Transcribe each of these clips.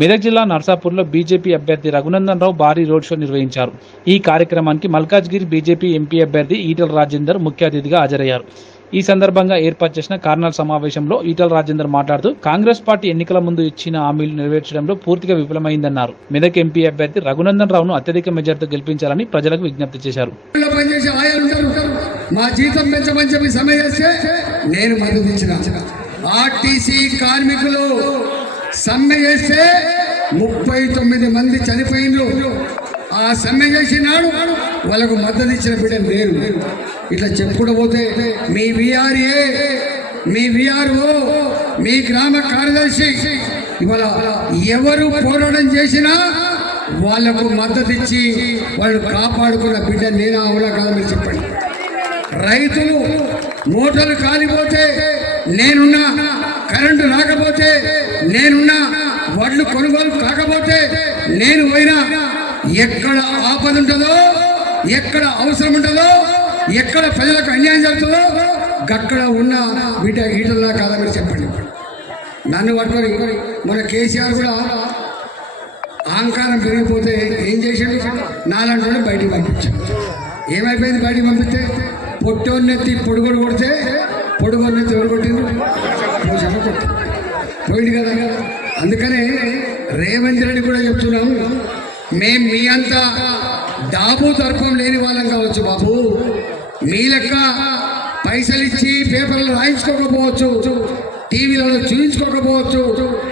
మెదక్ జిల్లా నర్సాపూర్లో బీజేపీ అభ్యర్థి రఘునందన్ రావు భారీ రోడ్ షో నిర్వహించారు. ఈ కార్యక్రమానికి మల్కాజ్గిరి బీజేపీ ఎంపీ అభ్యర్థి ఈటల రాజేందర్ ముఖ్య అతిథిగా హాజరయ్యారు. ఈ సందర్భంగా ఏర్పాటు చేసిన కార్నర్ సమావేశంలో ఈటల రాజేందర్ మాట్లాడుతూ కాంగ్రెస్ పార్టీ ఎన్నికల ముందు ఇచ్చిన హామీలు నెరవేర్చడంలో పూర్తిగా విఫలమైందన్నారు. మెదక్ ఎంపీ అభ్యర్థి రఘునందన్ రావును అత్యధిక మెజార్టీతో గెలిపించాలని ప్రజలకు విజ్ఞప్తి చేశారు. మా జీతం పెంచమని చెప్పి సమ్మె చేస్తే నేను మద్దతు ఇచ్చిన ఆర్టీసీ కార్మికులు సమ్మె చేస్తే ముప్పై తొమ్మిది మంది చనిపోయిండ్రు. ఆ సమ్మె చేసినాడు వాళ్ళకు మద్దతు ఇచ్చిన బిడ్డ లేరు. ఇట్లా చెప్పుకుంటూ పోతే మీ విఆర్ఏ మీ విఆర్ఓ మీ గ్రామ కార్యదర్శి ఇవాళ ఎవరు పోరాటం చేసినా వాళ్ళకు మద్దతు ఇచ్చి వాళ్ళు కాపాడుకున్న బిడ్డ నేనా అవునా కాదు మీరు చెప్పండి. రైతులు మోటార్లు కాలిపోతే నేనున్నా కరెంటు రాకపోతే నేనున్నా వడ్లు కొనుగోలు కాకపోతే నేను పోయినా ఎక్కడ ఆపద ఉంటుందో ఎక్కడ అవసరం ఉంటుందో ఎక్కడ ప్రజలకు అన్యాయం జరుగుతుందో గక్కడ ఉన్న వీట ఈటల్లా కాదా మీరు చెప్పండి. నన్ను పట్టుకొని మన కేసీఆర్ కూడా అహంకారం పెరిగిపోతే ఏం చేశాడు? నాలంటే బయటికి పంపించాడు. ఏమైపోయింది? బయటికి పంపిస్తే పొట్టోన్నెత్తి పొడుగొడు కొడితే పొడుగొన్నెత్తి ఎవరు కొట్టింది పోయింది కదా? అందుకనే రేవంత్ రెడ్డి కూడా చెప్తున్నాం మేం మీ అంతా డాబు తర్పం లేని వాళ్ళం కావచ్చు బాబు. మీ లెక్క పైసలు ఇచ్చి పేపర్లు రాయించుకోకపోవచ్చు టీవీలలో చూపించుకోకపోవచ్చు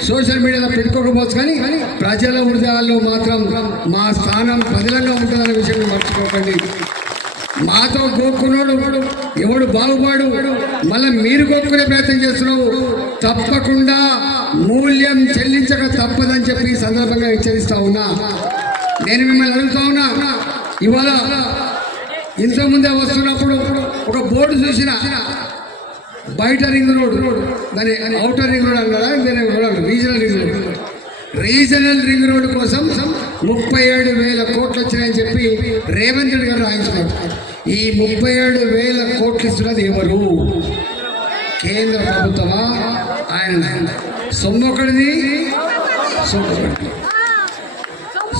సోషల్ మీడియాలో పెట్టుకోకపోవచ్చు. కానీ ప్రజల హృదయాల్లో మాత్రం మా స్థానం ప్రజలంగా ఉంటుందనే విషయం మర్చిపోకండి. మాతో గోక్కున్నాడు ఎవడు బాగుపాడు మళ్ళీ మీరు గోక్కునే ప్రయత్నం చేస్తున్నావు. తప్పకుండా మూల్యం చెల్లించక తప్పదని చెప్పి ఈ సందర్భంగా హెచ్చరిస్తా ఉన్నా. నేను మిమ్మల్ని అడుగుతా ఉన్నా. ఇవాళ ఇంతకుముందే వస్తున్నప్పుడు ఒక బోర్డు చూసిన బయట రింగ్ రోడ్ దాని అవుటర్ రింగ్ రోడ్ అన్నారా దాని regional ring road. Regional ring road కోసం ముప్పై ఏడు వేల కోట్లు వచ్చినాయని చెప్పి రేవంత్ రెడ్డి గారు రాయించుకున్నారు. ఈ ముప్పై ఏడు వేల కోట్లు ఇస్తున్నది ఎవరు? కేంద్ర ప్రభుత్వమా? ఆయన సొమ్ము ఒకటిది సొమ్ము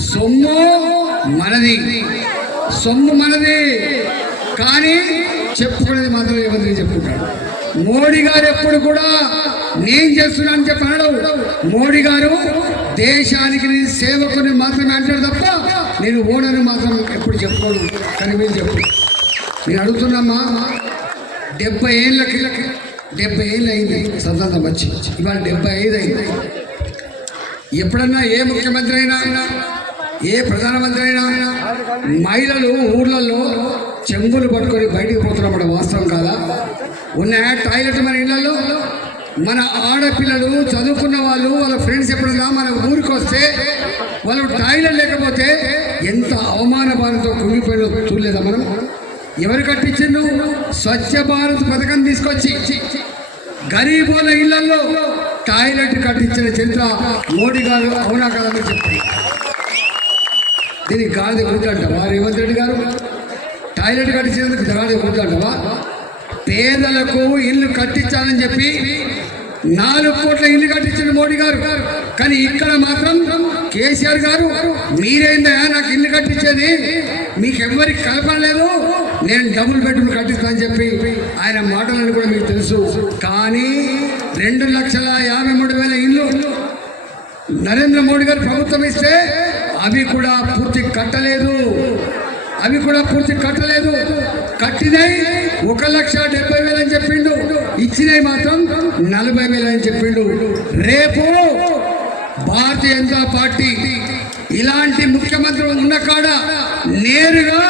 సొమ్ము మనది. సొమ్ము మనది. కానీ చెప్పుకునేది మాత్రం ఎవరిని చెప్పుకుంటాడు? మోడీ గారు ఎప్పుడు కూడా నేను చేస్తున్నాను చెప్పి మోడీ గారు దేశానికి నేను సేవకుని మాత్రమే అంటాడు తప్ప నేను ఓనర్ని మాత్రం ఎప్పుడు చెప్పుకోను. కానీ మీరు చెప్పు. నేను అడుగుతున్నామ్మా డెబ్బై ఏళ్ళకి డెబ్బై ఏళ్ళు అయింది స్వతంత్రం వచ్చి. ఇవాళ డెబ్బై ఐదు అయింది. ఎప్పుడన్నా ఏ ముఖ్యమంత్రి అయినా ఏ ప్రధానమంత్రి అయినా మహిళలు ఊర్లలో చెంబులు పట్టుకొని బయటికి పోతున్నప్పుడు వాస్తవం కాదా? ఉన్న టాయిలెట్ మన ఇళ్ళలో మన ఆడపిల్లలు చదువుకున్న వాళ్ళు వాళ్ళ ఫ్రెండ్స్ ఎప్పుడన్నా మన ఊరికి వస్తే వాళ్ళు టాయిలెట్ లేకపోతే ఎంత అవమాన భారంతో కుంగిపోయిన చూడలేదా మనం ఎవరు కట్టించిండు స్వచ్ఛ భారత్ పథకం తీసుకొచ్చి గరీబుల ఇళ్ళలో టాయిలెట్ కట్టించిన చరిత్ర మోడీ గారు అవునా కదని చెప్తారు దీనికి గాడిద గుర్తుంటావా రేవంత్ రెడ్డి గారు టాయిలెట్ కట్టించేందుకు గాడిద గుర్తుంటావా పేదలకు ఇల్లు కట్టించాలని చెప్పి నాలుగు కోట్ల ఇల్లు కట్టించిన మోడీ గారు. కానీ ఇక్కడ మాత్రం కేసీఆర్ గారు మీరేందా నాకు ఇల్లు కట్టించేది? మీకు ఎవరికి కలపలేదు నేను డబుల్ బెడ్రూమ్ కట్టిస్తానని చెప్పి ఆయన మాటలను కూడా మీకు తెలుసు. కానీ రెండు లక్షల యాభై మూడు వేల ఇల్లు నరేంద్ర మోడీ గారు ప్రభుత్వం ఇస్తే అవి కూడా పూర్తి కట్టలేదు. అవి కూడా పూర్తి కట్టలేదు. కట్టినాయి ఒక లక్ష డెబ్బై వేలు అని చెప్పిండు. ఇచ్చినవి మాత్రం నలభై వేలు అని చెప్పిండు. రేపు భారతీయ జనతా పార్టీ ఇలాంటి ముఖ్యమంత్రి ఉన్న కాడ నేరుగా